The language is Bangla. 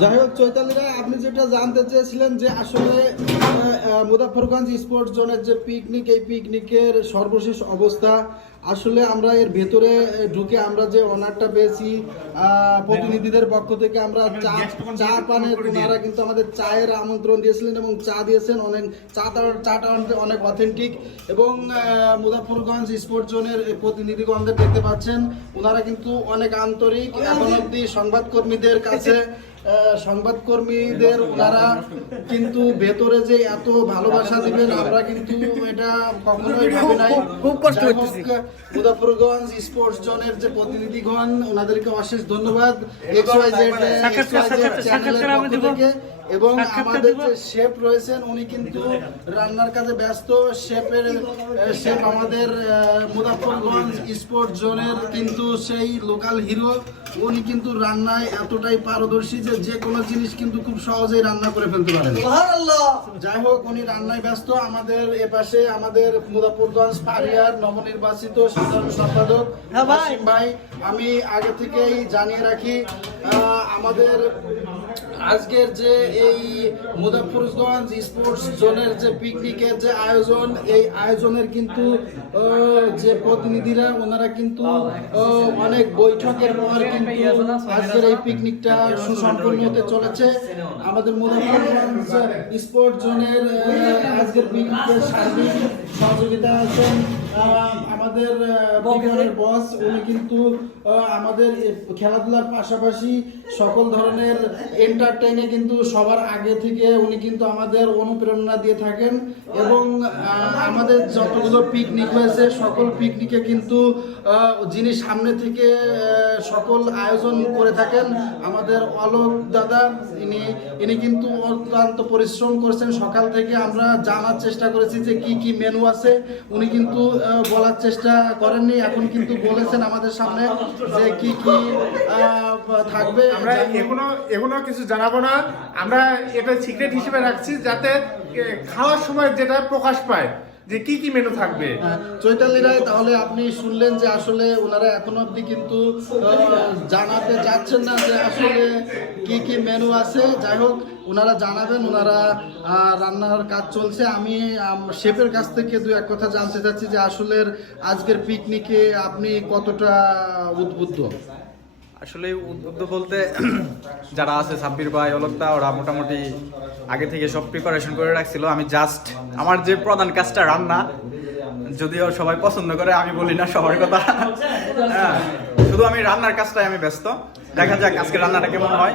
যাই হোক চৈতালিরা, আপনি যেটা জানতে চেয়েছিলেন যে আসলে মুজাফফরগঞ্জ স্পোর্টস জোনের যে পিকনিক, এই পিকনিকের সর্বশেষ অবস্থা, আসলে আমরা এর ভেতরে ঢুকে আমরা যে অনারটা পেয়েছি প্রতিনিধিদের পক্ষ থেকে, আমরা চা পানের, ওনারা কিন্তু আমাদের চায়ের আমন্ত্রণ দিয়েছিলেন এবং চা দিয়েছেন। অনেক চাটা অনেক অথেন্টিক এবং মুজাফফরগঞ্জ স্পোর্টস জোনের প্রতিনিধিগণদের দেখতে পাচ্ছেন, ওনারা কিন্তু অনেক আন্তরিক। এখন অবধি সংবাদকর্মীদের কাছে সংবাদকর্মীদের ওনারা কিন্তু ভেতরে যে এত ভালোবাসা দিবেন আমরা কিন্তু এটা কখনোই ভাবি নাই। খুব কষ্ট করতেছি। মুজাফফরগঞ্জ স্পোর্টস জোনের যে প্রতিনিধিগণ, ওনাদেরকে অশেষ ধন্যবাদ চ্যানেলের পক্ষ থেকে। এবং আমাদের যে শেফ রয়েছেন উনি কিন্তু রান্নার কাজে ব্যস্ত। শেফ আমাদের মুজাফফরগঞ্জ স্পোর্টস জোনের কিন্তু সেই লোকাল হিরো। উনি কিন্তু রান্নায় এতটাই পারদর্শী যে যে কোনো জিনিস কিন্তু খুব সহজেই রান্না করে ফেলতে পারেন। যাই হোক, উনি রান্নায় ব্যস্ত। আমাদের এপাশে আমাদের মুজাফফরগঞ্জ ফারিয়ার নবনির্বাচিত সাধারণ সম্পাদক হাসিম ভাই। আমি আগে থেকেই জানিয়ে রাখি, আমাদের আজকের যে এই মুজাফফরগঞ্জ স্পোর্টস জোনের যে পিকনিকের যে আয়োজন, এই আয়োজনের কিন্তু যে প্রতিনিধিরা ওনারা কিন্তু অনেক বৈঠকের পর কিন্তু আজকের এই পিকনিকটা সুসম্পন্ন হতে চলেছে। আমাদের মুজাফফরগঞ্জ স্পোর্টস জোনের আজকের পিকনিকের সার্বিক সহযোগিতা আছেন আমাদের বস। উনি কিন্তু আমাদের খেলাধুলার পাশাপাশি সকল ধরনের এন্টারটেইনে কিন্তু সবার আগে থেকে উনি কিন্তু আমাদের অনুপ্রেরণা দিয়ে থাকেন। এবং আমাদের যতগুলো পিকনিক হয়েছে সকল পিকনিকে কিন্তু যিনি সামনে থেকে সকল আয়োজন করে থাকেন আমাদের অলোক দাদা। ইনি কিন্তু অত্যন্ত পরিশ্রম করেছেন সকাল থেকে। আমরা জানার চেষ্টা করেছি যে কি কি মেনু আছে, উনি কিন্তু বলার চেষ্টা করেননি, এখন কিন্তু বলেছেন আমাদের সামনে যে কি কি থাকবে। আমরা এখনো কিছু জানাবো না, আমরা এটা সিক্রেট হিসেবে রাখছি যাতে খাওয়ার সময় যেটা প্রকাশ পায় যে কি কি মেনু থাকবে। চৈতালি রায়, তাহলে আপনি শুনলেন যে আসলে ওনারা এখনো অবধি কিন্তু জানাতে যাচ্ছেন না যে আসলে কি কি মেনু আছে। যাই হোক, ওনারা জানাবেন, ওনারা রান্নার কাজ চলছে। আমি শেফের কাছ থেকে দু এক কথা জানতে চাচ্ছি যে আসলে আজকের পিকনিকে আপনি কতটা উদ্বুদ্ধ? আসলে উদ্বুদ্ধ বলতে যারা আছে সাব্বির ভাই, অলকদা, ওরা মোটামুটি আগে থেকে সব প্রিপারেশন করে রাখছিল। আমি জাস্ট আমার যে প্রধান কাজটা রান্না, যদিও সবাই পছন্দ করে, আমি বলি না সবার কথা। হ্যাঁ, শুধু আমি রান্নার কাজটাই আমি ব্যস্ত। দেখা যাক আজকে রান্নাটা কেমন হয়।